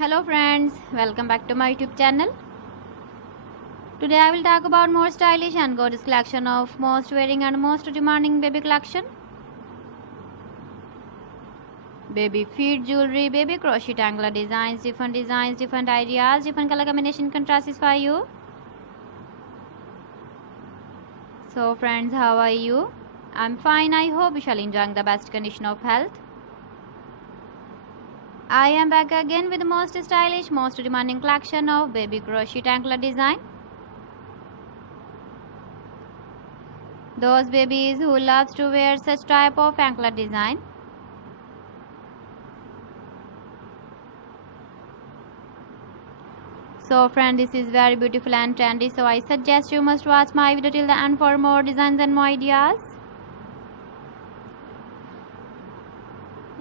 Hello friends, welcome back to my YouTube channel. Today I will talk about more stylish and gorgeous collection of most wearing and most demanding baby collection. Baby feet jewelry, baby crochet angler designs, different ideas, different color combination contrasts for you. So friends, how are you? I'm fine. I hope you shall enjoying the best condition of health. I am back again with the most stylish, most demanding collection of baby crochet angler design. Those babies who loves to wear such type of anklet design. So friend, this is very beautiful and trendy, so I suggest you must watch my video till the end for more designs and more ideas.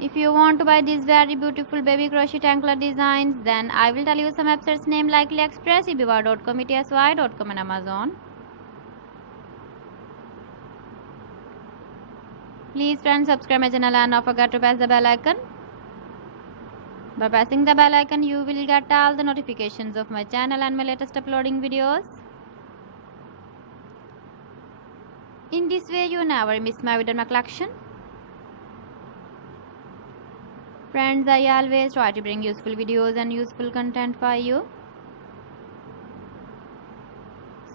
If you want to buy these very beautiful baby crochet anklet designs, then I will tell you some websites name like AliExpress, eBay.com, etsy.com and Amazon. Please friends, subscribe my channel and don't forget to press the bell icon. By pressing the bell icon, you will get all the notifications of my channel and my latest uploading videos. In this way, you never miss my video or my collection. Friends, I always try to bring useful videos and useful content for you.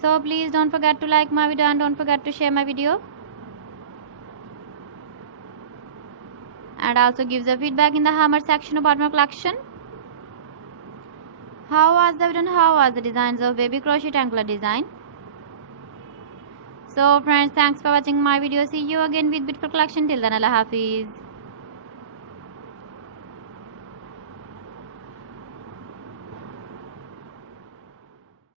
So please don't forget to like my video and don't forget to share my video. And also give the feedback in the hammer section about my collection. How was the video and how was the designs of baby crochet anklet design? So friends, thanks for watching my video. See you again with beautiful collection. Till then, Allah Hafiz.